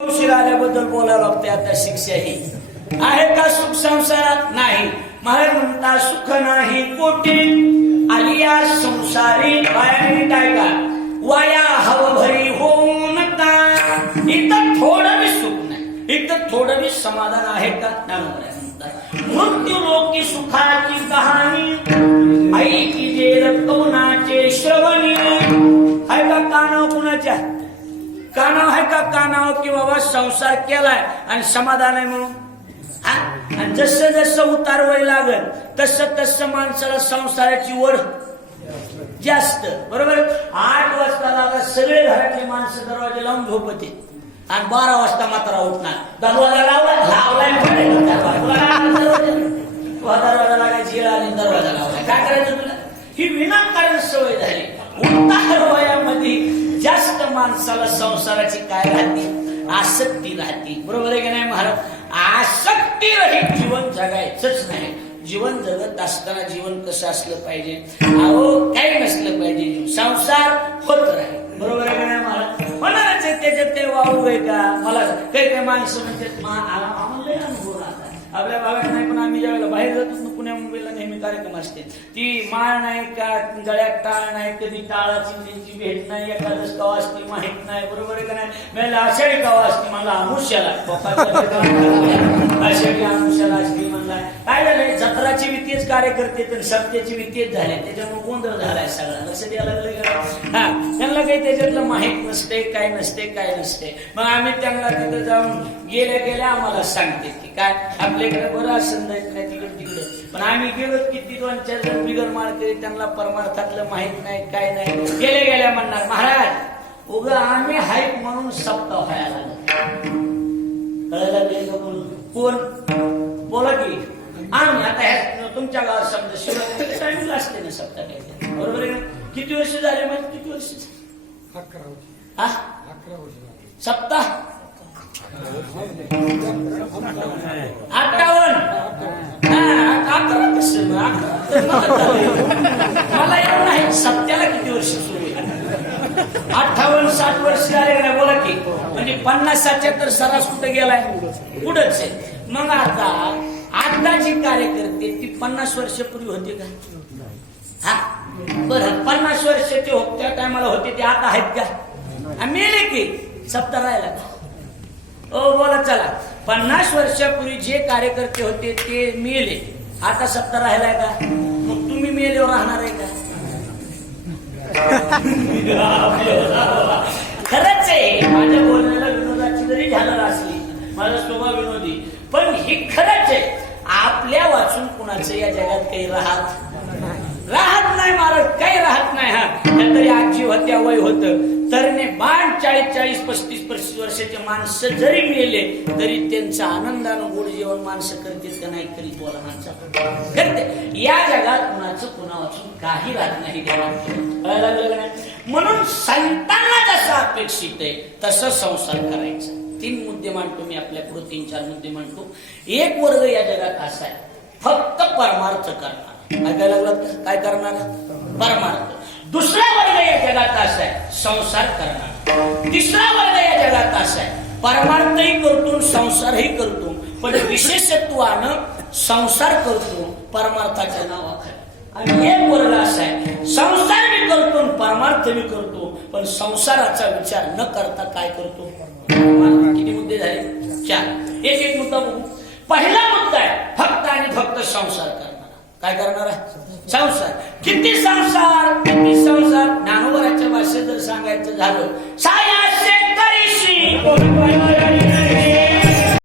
उशीर आल्याबद्दल बोलावं लागते आता शिक्षा ही. आहे का सुख संसारात? नाही. महाराज म्हणता सुख नाही कोटी आलिया संसारी बाया काय का वाया हवभरी होऊन का इथं थोडं बी सुख नाही. इथं थोडं बी समाधान आहे का? नाही मृत्यू लोकी सुखाची कहाणी. ऐकी जे रक्तवनाचे श्रवणी. आहे का कानाव आहे का कानाव की बाबा संसार केलाय आणि समाधान आहे म्हणून? आणि जसं जसं उतार वय लागल तसं तसं माणसाला संसाराची ओढ जास्त. बरोबर? आठ वाजता दादा सगळे घरातले माणसं दरवाजे लावून झोपते आणि बारा वाजता मात्र उठणार. दरवाजा लावला लावलाय दरवाजा लागायची दरवाजा लावलाय. काय करायचं तुला? ही विनाकारण सवय झाली. उतार माणसाला संसाराची काय राहते? आसक्ती राहते. बरोबर आहे की नाही महाराज? आसक्ती रहित जीवन जगायचंच नाही. जीवन जगत असताना जीवन कसं असलं पाहिजे? अहो काही नसलं पाहिजे. संसार होत राहील. बरोबर आहे का नाही महाराज? म्हणालाच त्याच्यात ते वाहू आहे का? मला काही काही माणसं म्हणजे आ- आम्हाला अनुभव राहतात. आपल्या भागात नाही पण आम्ही ज्यावेळेला बाहेर जातो ना कार्यक्रम असते. ती माळ नाही का गळ्यात टाळ नाही कधी टाळाची भेट नाही एखादं गाव असते माहीत नाही बरोबर आहे का नाही? मला आषाढी गाव असते मला अनुष्याला आषाढी अनुष्याला असते म्हणला. काय झालंय जत्राची वित्तीच कार्यकर्ते तर सत्याची वित्तीच झाले. त्याच्यामुळे गोंधळ झालाय सगळा. लक्ष द्यायला लागलं का? हा. त्यांना काही त्याच्यातलं माहीत नसते काय नसते काय नसते. मग आम्ही त्यांना तिथं जाऊन गेल्या गेल्या आम्हाला सांगते की काय? आपल्याकडे बरं असं नाही पण आम्ही गेलो किती दोन चार जण बिगर मारकरी त्यांना परमार्थातलं माहीत नाही काय नाही. गेल्या गेल्या म्हणणार महाराज उग आम्ही हाईत म्हणून सप्ताह व्हायला लागलो. कळायला लागले का बोलून? कोण? बोला की. आम्ही आता ह्या तुमच्या गावात समजा शिवाय टायमिंग असते ना सप्ताह काय बरोबर आहे ना किती वर्ष झाले माहिती किती वर्ष अकरा वर्ष. हा? अकरा वर्ष झाली. सप्ताह? मला एवढं नाही सत्याला किती वर्ष सुरू अठ्ठावन्न साठ वर्ष झाले ना बोला की म्हणजे पन्नास सातच्या तर सरास कुठे गेलाय कुठंच आहे. मग आता आता जी कार्यकर्ते ती पन्नास वर्षापूर्वी होती का? हा? बरं पन्नास वर्ष ते हो- त्या टायमाला होते ते आता आहेत का मेले की सप्ताह राहिला का ओ बोला चला पन्नास वर्षापूर्वी जे कार्यकर्ते होते ते मेले आता शब्द राहिलाय का? मग तुम्ही मेल्यावर राहणार आहे का? खरंच आहे. माझ्या बोलण्याला विनोदाची जरी झालं असली माझा स्वभाव विनोदी पण हे खरंच आहे. आपल्या वाचून कुणाचं या जगात काही राहत? राहत नाही महाराज काही राहत नाही हा. तरी आजी होत्या वय होत. तरणे बाण चाळीस चाळीस पस्तीस पस्तीस वर्षाचे माणसं जरी मिळले तरी त्यांचं आनंदानं गोड जेवण माणसं करतील का नाही तरी बोला माणसं करते. या जगात कुणाचं कुणा वाचून काही राहत नाही कळायला लागलं म्हणून संतांना जसं अपेक्षित आहे तसं संसार करायचा. तीन मुद्दे मांडतो मी आपल्या पुढे तीन चार मुद्दे मांडतो. एक वर्ग या जगात असा आहे फक्त परमार्थ करणार. ऐकायला लागला? काय करणार? परमार्थ. दुसरा वर्ग या जगात असा आहे संसार करणार. तिसरा वर्ग या जगात असा आहे परमार्थही करतो संसारही करतो पण विशेषत्वानं संसार करतो परमार्थाच्या नावाखाली. आणि एक वर्ग असा आहे संसार मी करतो परमार्थ मी करतो पण संसाराचा विचार न करता काय करतो? किती मुद्दे झाले? चार. एक एक मुद्दा बघू. पहिला मुद्दा आहे फक्त आणि फक्त संसार करणारा. काय करणार? संसार. किती संसार?